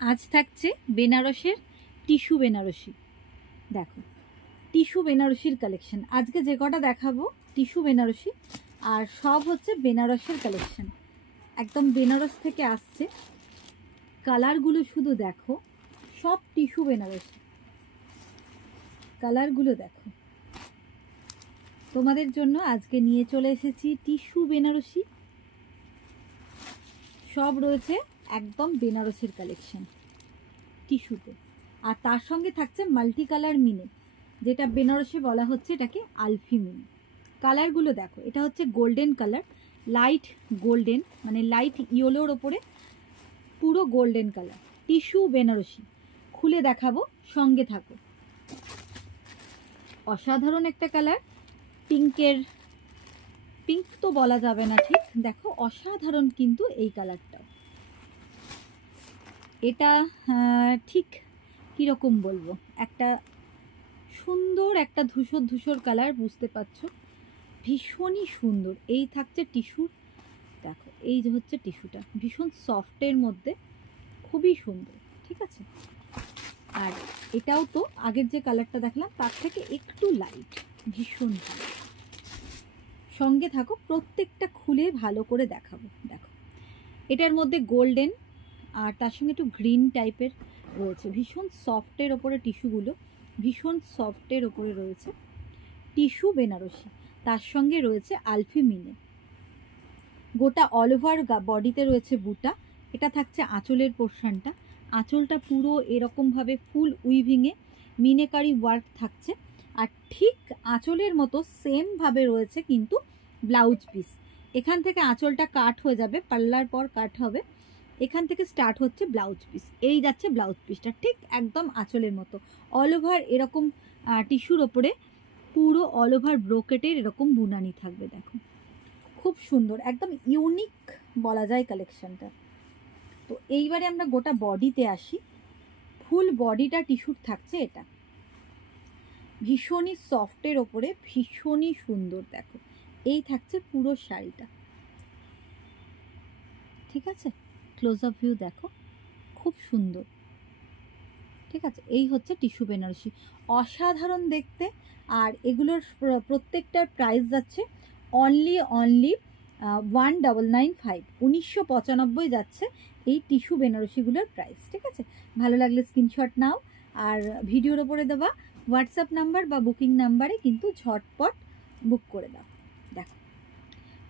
আজ থাকছে বেনারসের টিস্যু বেনারসি। দেখো টিস্যু বেনারসির কালেকশন আজকে যে কটা দেখাবো টিস্যু বেনারসি, আর সব হচ্ছে বেনারসের কালেকশন, একদম বেনারস থেকে আসছে। কালারগুলো শুধু দেখো, সব টিস্যু বেনারসি। কালারগুলো দেখো, তোমাদের জন্য আজকে নিয়ে চলে এসেছি টিস্যু বেনারসি। সব রয়েছে একদম বেনারসের কালেকশন টিস্যুতে, আর তার সঙ্গে থাকছে মাল্টি কালার মিনে, যেটা বেনারসে বলা হচ্ছে এটাকে আলফি মিনে। কালারগুলো দেখো, এটা হচ্ছে গোল্ডেন কালার, লাইট গোল্ডেন, মানে লাইট ইয়েলোর ওপরে পুরো গোল্ডেন কালার। টিস্যু বেনারসি খুলে দেখাবো, সঙ্গে থাকো। অসাধারণ একটা কালার, পিঙ্ক তো বলা যাবে না ঠিক, দেখো অসাধারণ কিন্তু এই কালারটাও। এটা ঠিক কীরকম বলবো, একটা সুন্দর একটা ধূসর ধূসর কালার, বুঝতে পারছো, ভীষণই সুন্দর। এই থাকছে টিস্যুর, দেখো এই যে হচ্ছে টিস্যুটা, ভীষণ সফটের মধ্যে, খুবই সুন্দর। ঠিক আছে, আর এটাও তো আগের যে কালারটা দেখলাম তার থেকে একটু লাইট, ভীষণ ভালো। সঙ্গে থাকো, প্রত্যেকটা খুলে ভালো করে দেখাবো। দেখো এটার মধ্যে গোল্ডেন আর তার সঙ্গে একটু গ্রিন টাইপের রয়েছে, ভীষণ সফটের ওপরে টিস্যুগুলো, ভীষণ সফটের ওপরে রয়েছে টিস্যু বেনারসি। তার সঙ্গে রয়েছে আলফি মিনে, গোটা অল ওভার বডিতে রয়েছে বুটা। এটা থাকছে আঁচলের পোর্শনটা, আঁচলটা পুরো এরকমভাবে ফুল উইভিংয়ে মিনেকারি ওয়ার্ক থাকছে, আর ঠিক আঁচলের মতো সেমভাবে রয়েছে কিন্তু ব্লাউজ পিস। এখান থেকে আঁচলটা কাট হয়ে যাবে, পাল্লার পর কাট হবে, এখান থেকে স্টার্ট হচ্ছে ব্লাউজ পিস। এই যাচ্ছে ব্লাউজ পিসটা ঠিক একদম আঁচলের মতো, অল ওভার এরকম টিস্যুর ওপরে পুরো অল ওভার ব্রোকেটের এরকম বুনানি থাকবে। দেখো খুব সুন্দর, একদম ইউনিক বলা যায় কালেকশনটা। তো এইবারে আমরা গোটা বডিতে আসি। ফুল বডিটা টিস্যুর থাকছে, এটা ভীষণই সফটের ওপরে, ভীষণই সুন্দর। দেখো এই থাকছে পুরো শাড়িটা। ঠিক আছে, ক্লোজ আপ ভিউ দেখো, খুব সুন্দর। ঠিক আছে, এই হচ্ছে টিস্যু বেনারসি, অসাধারণ দেখতে। আর এগুলোর প্রত্যেকটার প্রাইস যাচ্ছে অনলি 1995, 1995 যাচ্ছে এই টিস্যু বেনারসিগুলোর প্রাইস। ঠিক আছে, ভালো লাগলে স্ক্রিনশট নাও, আর ভিডিওর ওপরে দেওয়া হোয়াটসঅ্যাপ নাম্বার বা বুকিং নাম্বারে কিন্তু ঝটপট বুক করে দাও। দেখো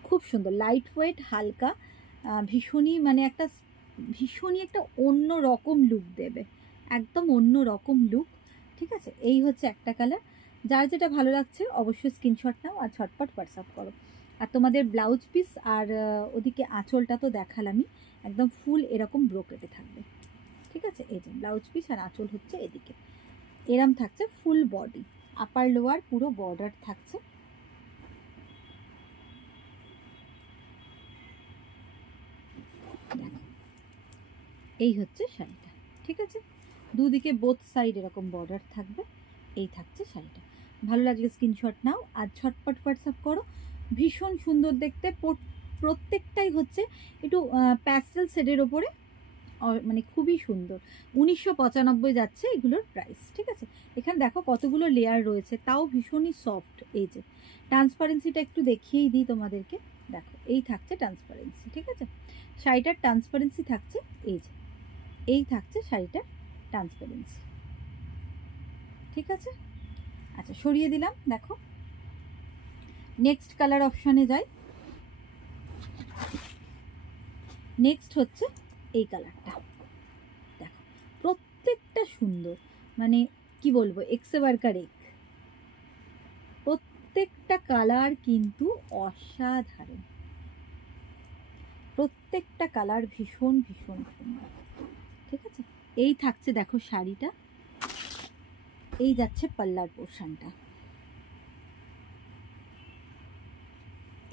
খুব সুন্দর, লাইট ওয়েট, হালকা, ভীষণই মানে ভীষণই একটা অন্য রকম লুক দেবে, একদম অন্য রকম লুক। ঠিক আছে, এই হচ্ছে একটা কালার। যার যেটা ভালো লাগছে অবশ্যই স্ক্রিনশট নাও আর ঝটপট হোয়াটসঅ্যাপ করো। আর তোমাদের ব্লাউজ পিস আর ওদিকে আঁচলটা তো দেখালামই, একদম ফুল এরকম ব্রোকেটে থাকবে। ঠিক আছে, এই যে ব্লাউজ পিস আর আঁচল হচ্ছে এদিকে, এরম থাকছে ফুল বডি, আপার লোয়ার পুরো বর্ডার থাকছে। দেখো এই হচ্ছে শাড়িটা। ঠিক আছে, দুদিকে বোথ সাইড এরকম বর্ডার থাকবে, এই থাকছে শাড়িটা। ভালো লাগলে স্ক্রিনশট নাও আর ঝটপট হোয়াটসঅ্যাপ করো। ভীষণ সুন্দর দেখতে, প্রত্যেকটাই হচ্ছে একটু প্যাস্টেল শেডের ওপরে, মানে খুবই সুন্দর। 1995 যাচ্ছে এগুলোর প্রাইস। ঠিক আছে, এখানে দেখো কতগুলো লেয়ার রয়েছে, তাও ভীষণই সফট। এই যে ট্রান্সপারেন্সিটা একটু দেখিয়েই দিই তোমাদেরকে, দেখো এই থাকছে ট্রান্সপারেন্সি। ঠিক আছে, শাড়িটার ট্রান্সপারেন্সি থাকছে, এই যে এই থাকছে শাড়িটার ট্রান্সপারেন্সি। ঠিক আছে, আচ্ছা সরিয়ে দিলাম। দেখো নেক্সট কালার অপশানে যাই। নেক্সট হচ্ছে এই কালারটা। দেখো প্রত্যেকটা সুন্দর, মানে কি বলবো, এক্সেবারকার এক, প্রত্যেকটা কালার কিন্তু অসাধারণ, প্রত্যেকটা কালার ভীষণ ভীষণ সুন্দর। ঠিক আছে, এই থাকছে দেখো শাড়িটা, এই যাচ্ছে পাল্লার পোর্শনটা,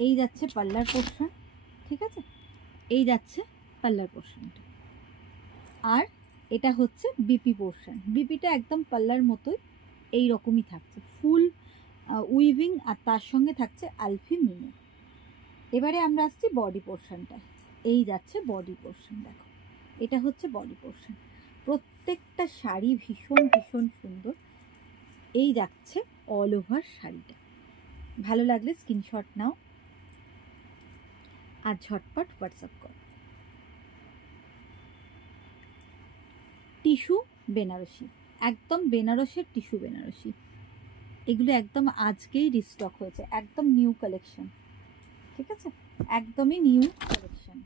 এই যাচ্ছে পাল্লার পোর্শন। ঠিক আছে, এই যাচ্ছে পাল্লার পোর্শনটা, আর এটা হচ্ছে বিপি পোর্শন। বিপিটা একদম পাল্লার মতোই এই রকমই থাকছে, ফুল উইভিং, আর তার সঙ্গে থাকছে আলফি মিনে। এবারে আমরা আসছি বডি পোর্শনটা, এই যাচ্ছে বডি পোর্শন। দেখো এটা হচ্ছে বডি পোর্শন, প্রত্যেকটা শাড়ি ভীষণ ভীষণ সুন্দর। এই যাচ্ছে অল ওভার শাড়িটা। ভালো লাগলে স্ক্রিনশট নাও আর ঝটপট হোয়াটসঅ্যাপ করো। টিস্যু বেনারসি, একদম বেনারসের টিস্যু বেনারসি। এগুলো একদম আজকেই রিস্টক হয়েছে, একদম নিউ কালেকশন, ঠিক আছে, একদমই নিউ কালেকশন।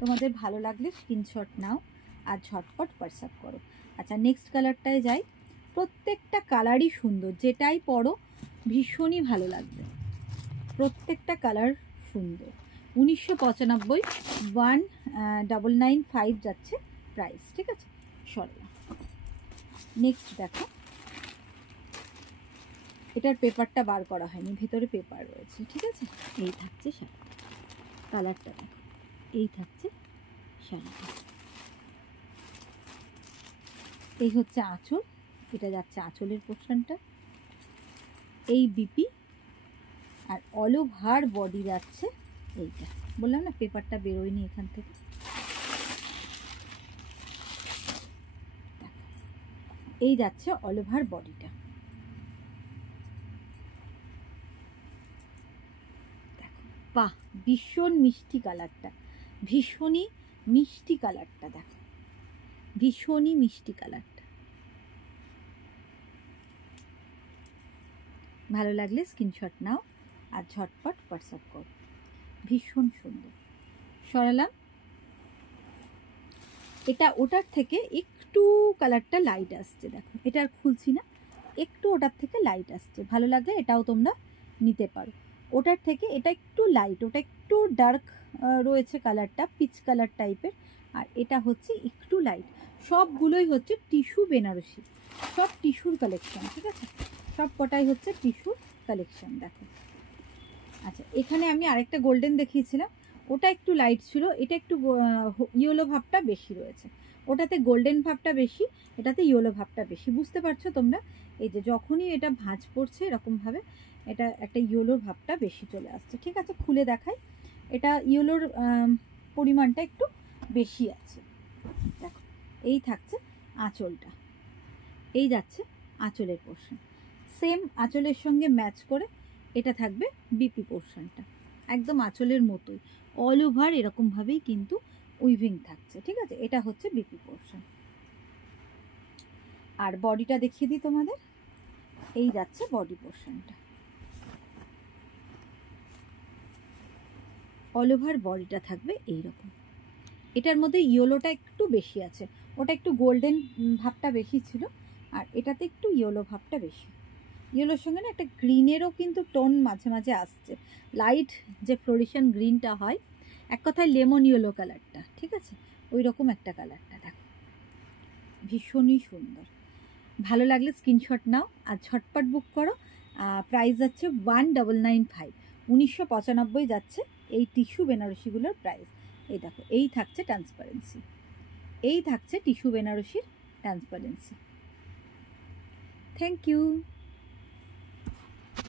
তোমাদের ভালো লাগলে স্ক্রিনশট নাও আর ঝটপট হোয়াটসঅ্যাপ করো। আচ্ছা, নেক্সট কালারটায় যাই। প্রত্যেকটা কালারই সুন্দর, যেটাই পরো ভীষণই ভালো লাগবে। প্রত্যেকটা কালার সুন্দর। 1995, 1995 যাচ্ছে প্রাইস, ঠিক আছে। সরলা, নেক্সট দেখো, এটার পেপারটা বার করা হয়নি, ভেতরে পেপার রয়েছে, ঠিক আছে। এই থাকছে শাড়ি, কালারটা দেখো, এই থাকছে শাড়িটা। এই হচ্ছে আঁচল, এটা যাচ্ছে আঁচলের পোর্শনটা, এই বিপি, আর অল ওভার বডি যাচ্ছে এইটা। বললাম না পেপারটা বেরোয়নি এখান থেকে। এই যাচ্ছে অল ওভার বডিটা। দেখো, বাহ, ভীষণ মিষ্টি কালারটা, ভীষণই মিষ্টি কালারটা, দেখো ভীষণই মিষ্টি কালারটা। ভালো লাগলে স্ক্রিনশট নাও আর ঝটপট হোয়াটসঅ্যাপ করো। ভীষণ সুন্দর। সরালাম, এটা ওটার থেকে একটু কালারটা লাইট আসছে, দেখো এটা আর খুলছি না, একটু ওটার থেকে লাইট আসছে। ভালো লাগলে এটাও তোমরা নিতে পারো। ওটার থেকে এটা একটু লাইট, ওটা একটু ডার্ক রয়েছে কালারটা, পিচ কালার টাইপের, আর এটা হচ্ছে একটু লাইট। সবগুলোই হচ্ছে টিস্যু বেনারসি, সব টিস্যুর কালেকশন, ঠিক আছে, সব কটাই হচ্ছে টিস্যুর কালেকশন। দেখো, আচ্ছা, এখানে আমি আরেকটা গোল্ডেন দেখিয়েছিলাম, ওটা একটু লাইট ছিল, এটা একটু ইয়েলো ভাবটা বেশি রয়েছে। ওটাতে গোল্ডেন ভাবটা বেশি, এটাতে ইয়েলো ভাবটা বেশি। বুঝতে পারছো তোমরা? এই যে যখনই এটা ভাঁজ পড়ছে এরকমভাবে এটা একটা ইয়েলো ভাবটা বেশি চলে আসছে, ঠিক আছে। খুলে দেখাই, এটা ইয়েলোর পরিমাণটা একটু বেশি আছে। দেখো, এই থাকছে আঁচলটা, এই যাচ্ছে আঁচলের পোর্শন, সেম আঁচলের সঙ্গে ম্যাচ করে এটা থাকবে বিপি পোর্শনটা, একদম আঁচলের মতোই অল ওভার এরকমভাবেই কিন্তু উইভিং থাকছে, ঠিক আছে। এটা হচ্ছে বিপি পোর্শন। আর বডিটা দেখিয়ে দিই তোমাদের, এই যাচ্ছে বডি পোর্শনটা, অল ওভার বডিটা থাকবে এইরকম। এটার মধ্যে ইয়েলোটা একটু বেশি আছে, ওটা একটু গোল্ডেন ভাবটা বেশি ছিল, আর এটাতে একটু ইয়েলো ভাবটা বেশি। ইয়েলোর সঙ্গে না একটা গ্রিনেরও কিন্তু টোন মাঝে মাঝে আসছে, লাইট যে ফ্লোরিশন গ্রিনটা হয়, এক কথায় লেমন ইয়েলো কালারটা, ঠিক আছে, ওই রকম একটা কালারটা। দেখো, ভীষণই সুন্দর। ভালো লাগলে স্ক্রিনশট নাও আর ঝটপট বুক করো। প্রাইস যাচ্ছে 1995, 1995 যাচ্ছে এই টিস্যু বেনারসিগুলোর প্রাইস। এই দেখো, এই থাকছে ট্রান্সপারেন্সি, এই থাকছে টিস্যু বেনারসির ট্রান্সপারেন্সি। Thank you.